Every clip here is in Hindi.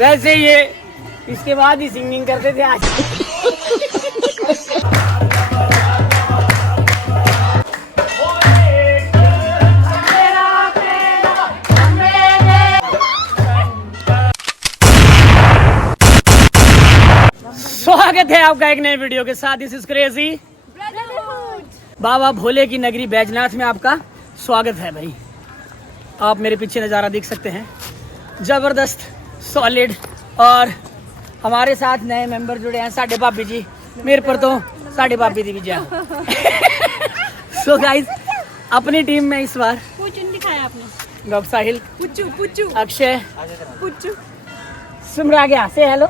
वैसे ये इसके बाद ही सिंगिंग करते थे आज। स्वागत है आपका एक नए वीडियो के साथ। दिस इज क्रेजी बाबा भोले की नगरी बैजनाथ में आपका स्वागत है भाई। आप मेरे पीछे नज़ारा देख सकते हैं, ज़बरदस्त सॉलिड। और हमारे साथ नए मेंबर जुड़े हैं, साढ़े भाभी जी। मेरे पर तो साढ़े भाभी दी भी जा। सो गाइस, अपनी टीम में इस बार दिखाया आपने डॉक्टर साहिल, पुच्चू पुच्चू, अक्षय, पुच्चू, सुमरा गया से हेलो,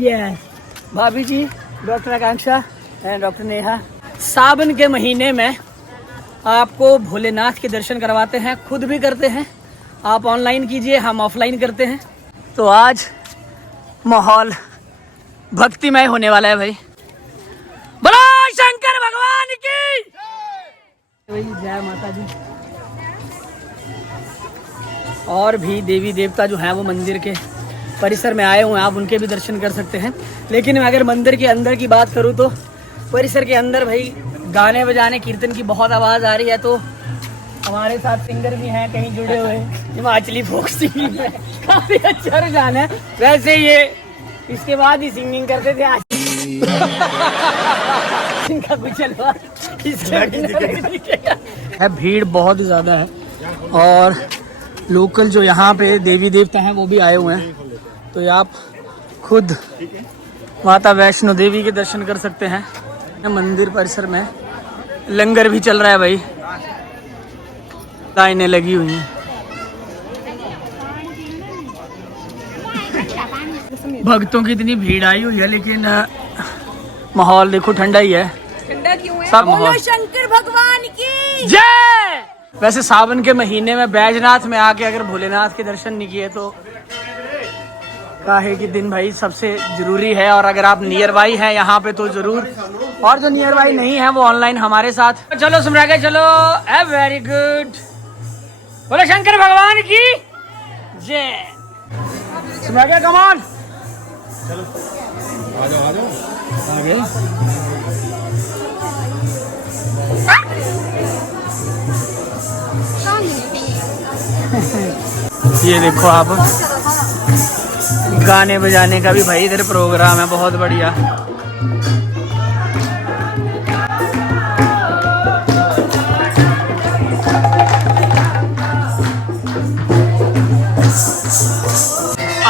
यस भाभी ji, doctor Akanksha and doctor Neha. Sawan के महीने में आपको भोलेनाथ के दर्शन करवाते हैं, खुद भी करते हैं। आप ऑनलाइन कीजिए, हम ऑफलाइन करते हैं। तो आज माहौल भक्तिमय होने वाला है भाई। बोलो शंकर भगवान की जय माता जी। और भी देवी देवता जो हैं वो मंदिर के परिसर में आए हुए हैं, आप उनके भी दर्शन कर सकते हैं। लेकिन मैं अगर मंदिर के अंदर की बात करूं तो परिसर के अंदर भाई गाने बजाने कीर्तन की बहुत आवाज़ आ रही है। तो हमारे साथ सिंगर भी हैं कहीं जुड़े हुए, हिमाचली फोक सिंगिंग में काफ़ी अच्छा रुझान है। वैसे ये इसके बाद ही सिंगिंग करते थे आज। इनका कुछ है, भीड़ बहुत ही ज़्यादा है। और लोकल जो यहाँ पे देवी देवता हैं वो भी आए हुए हैं। तो आप खुद माता वैष्णो देवी के दर्शन कर सकते हैं। मंदिर परिसर में लंगर भी चल रहा है भाई, लाइनें लगी हुई हैं। भक्तों की इतनी भीड़ आई हुई है, लेकिन माहौल देखो ठंडा ही है। ठंडा क्यों है? सब बोलो शंकर भगवान की जय। वैसे सावन के महीने में बैजनाथ में आके अगर भोलेनाथ के दर्शन नहीं किए तो काहे की दिन भाई सबसे जरूरी है। और अगर आप नियर बाई हैं यहाँ पे तो जरूर, और जो नियर बाई नहीं है वो ऑनलाइन हमारे साथ। चलो सुमरा के चलो, वेरी गुड। बोलो शंकर भगवान की जय। सुमरा के कम ऑन, चलो आ जाओ आ जाओ आगे। ये देखो आप, गाने बजाने का भी भाई इधर प्रोग्राम है, बहुत बढ़िया।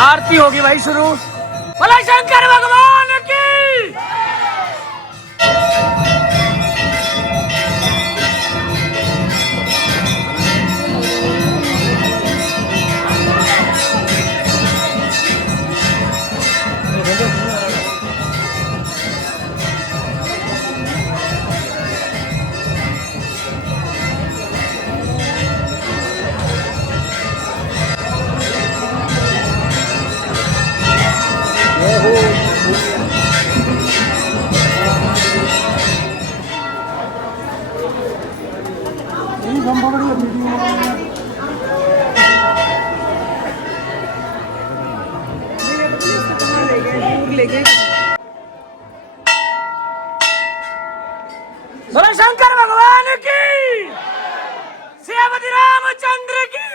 आरती होगी भाई शुरू। बोलो शंकर भगवान की। बोलो शंकर भगवान की, श्रीमती रामचंद्र की,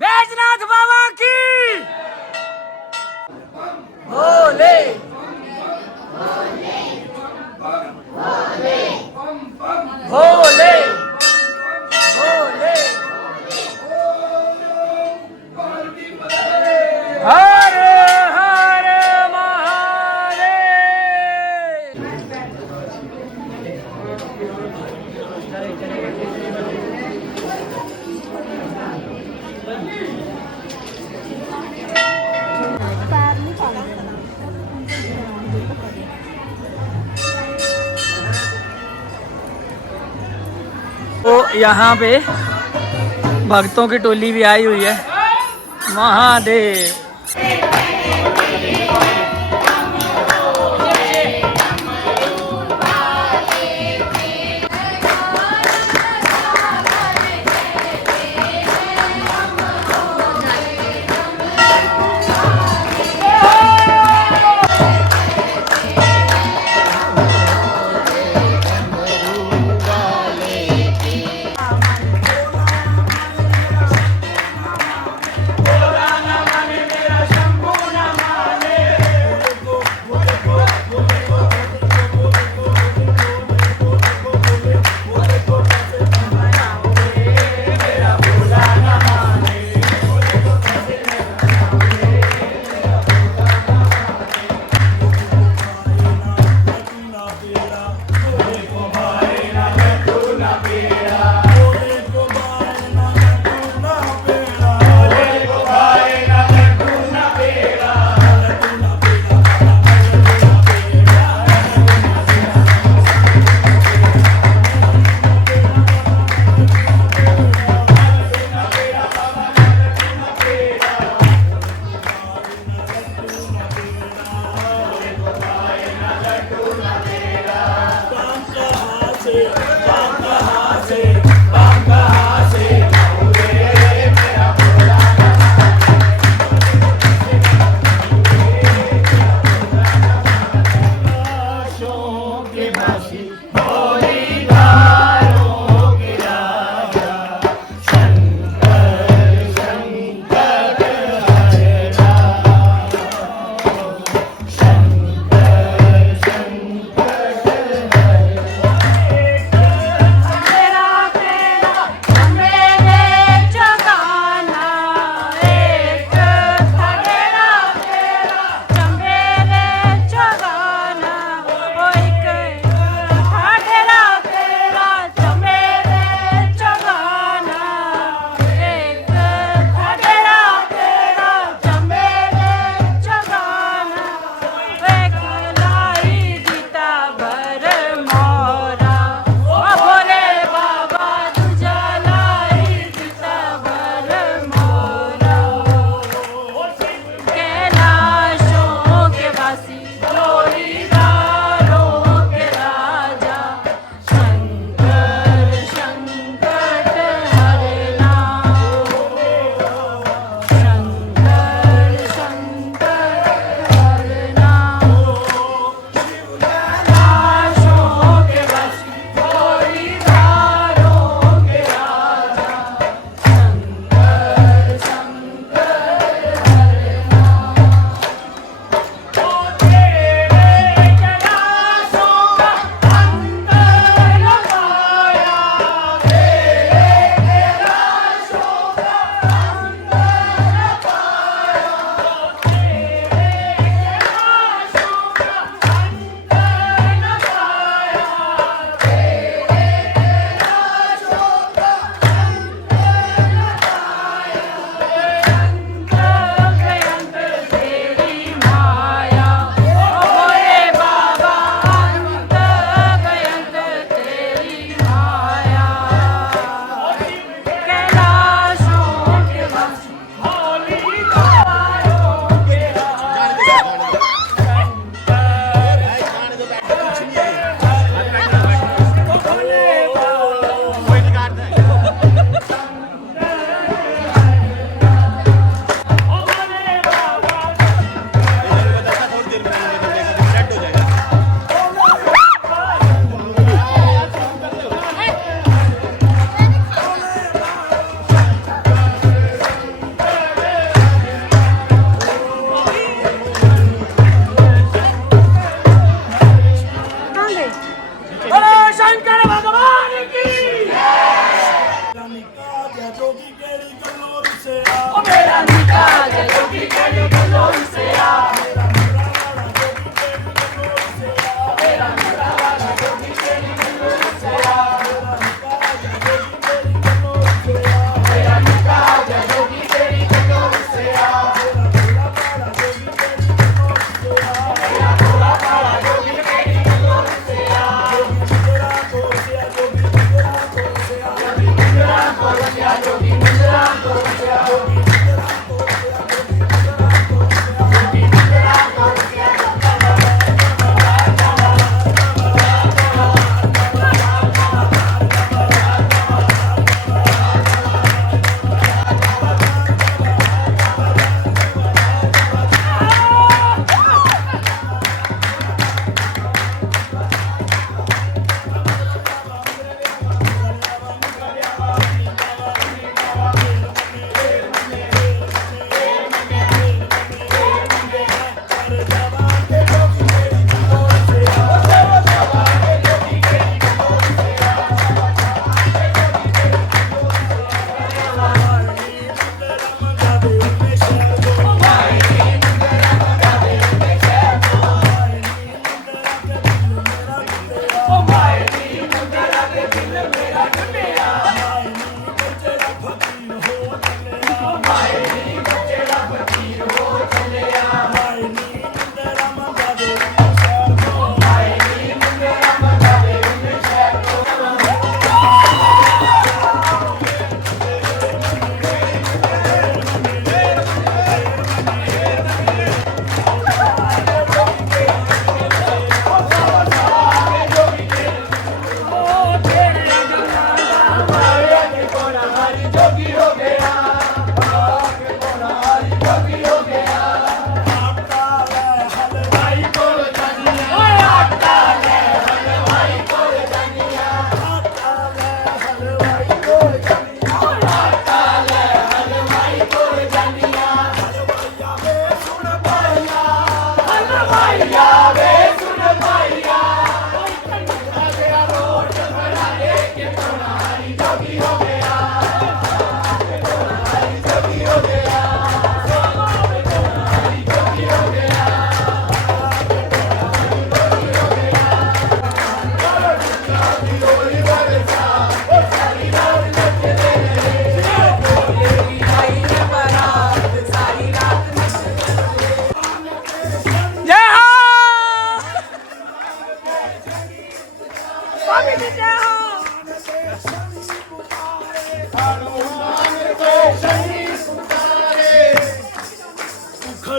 बैजनाथ बाबा की। भोले भोले भोले हर हर महादेव। तो यहाँ पे भक्तों की टोली भी आई हुई है। महादेव।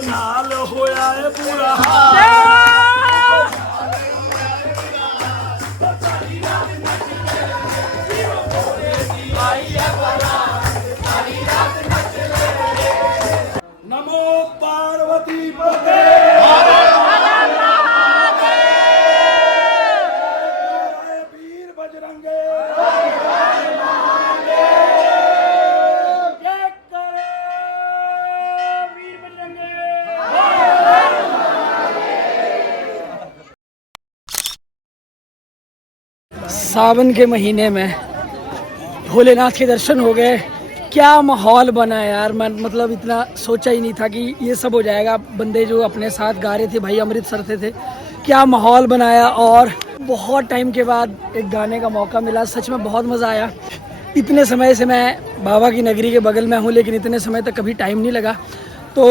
ਨਾਲ ਹੋਇਆ ਏ ਪੂਰਾ नमो पार्वती पते वीर बजरंगे सावन के महीने में भोलेनाथ के दर्शन हो गए। क्या माहौल बना है यार, मैं मतलब इतना सोचा ही नहीं था कि ये सब हो जाएगा। बंदे जो अपने साथ गा रहे थे भाई अमृतसर से थे, क्या माहौल बनाया और बहुत टाइम के बाद एक गाने का मौका मिला। सच में बहुत मज़ा आया। इतने समय से मैं बाबा की नगरी के बगल में हूँ, लेकिन इतने समय तक कभी टाइम नहीं लगा। तो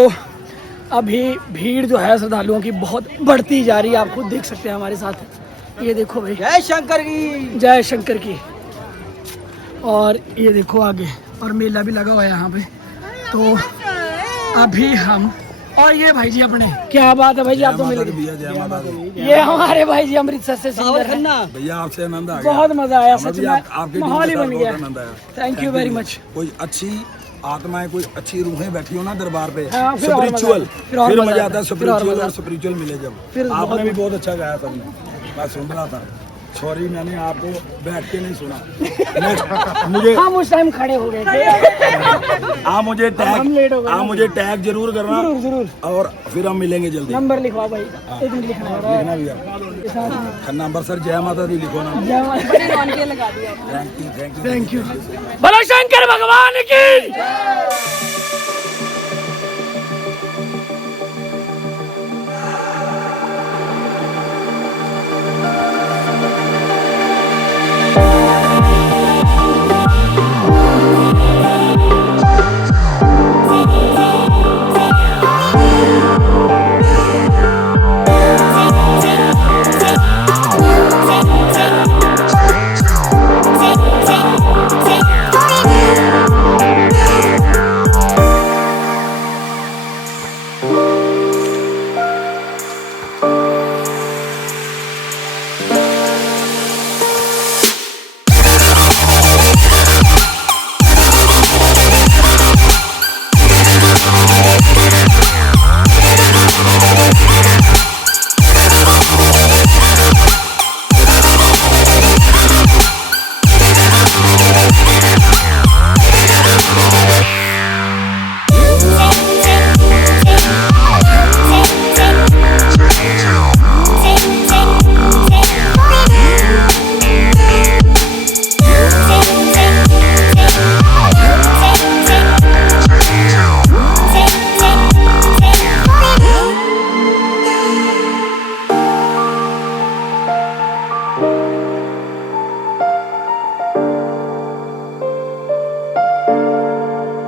अभी भीड़ जो है श्रद्धालुओं की बहुत बढ़ती जा रही है, आप खुद देख सकते हैं हमारे साथ। ये देखो भाई, जय शंकर की, जय शंकर की। और ये देखो आगे, और मेला भी लगा हुआ है यहाँ पे। तो अभी हम और ये भाई जी अपने, क्या बात है भाई जी, आप तो मिल गए। ये हमारे भाई जी अमृतसर से सिंगर हैं। भैया आपसे आनंद आ गया, बहुत मजा आया सच में, आपके माहौल ही बन गया। आनंद आया। Thank you very much. कोई अच्छी आत्माएं, कोई अच्छी रूहें बैठी हो ना दरबार पे, हाँ, फिर और स्पिरिचुअल, फिर और फिर मजा मजा आता है। फिर और स्पिरिचुअल मजा। और स्पिरिचुअल मिले जब। फिर आपने बहुत भी बहुत अच्छा गाया सबने, मैं सुन रहा था। सॉरी मैंने आपको बैठ के नहीं सुना। मुझे हम उस टाइम खड़े हो गए थे। आप मुझे हम लेट हो गए। आप मुझे टैग जरूर करना जरूर जरूर। और फिर हम मिलेंगे जल्दी। नंबर लिखवाओ भाई, एक मिनट लिखना है। लिखना भी है नंबर सर। जय माता दी लिखो ना। बड़ी रौनकें लगा दी आपने। Thank you thank you. बोलो शंकर भगवान की।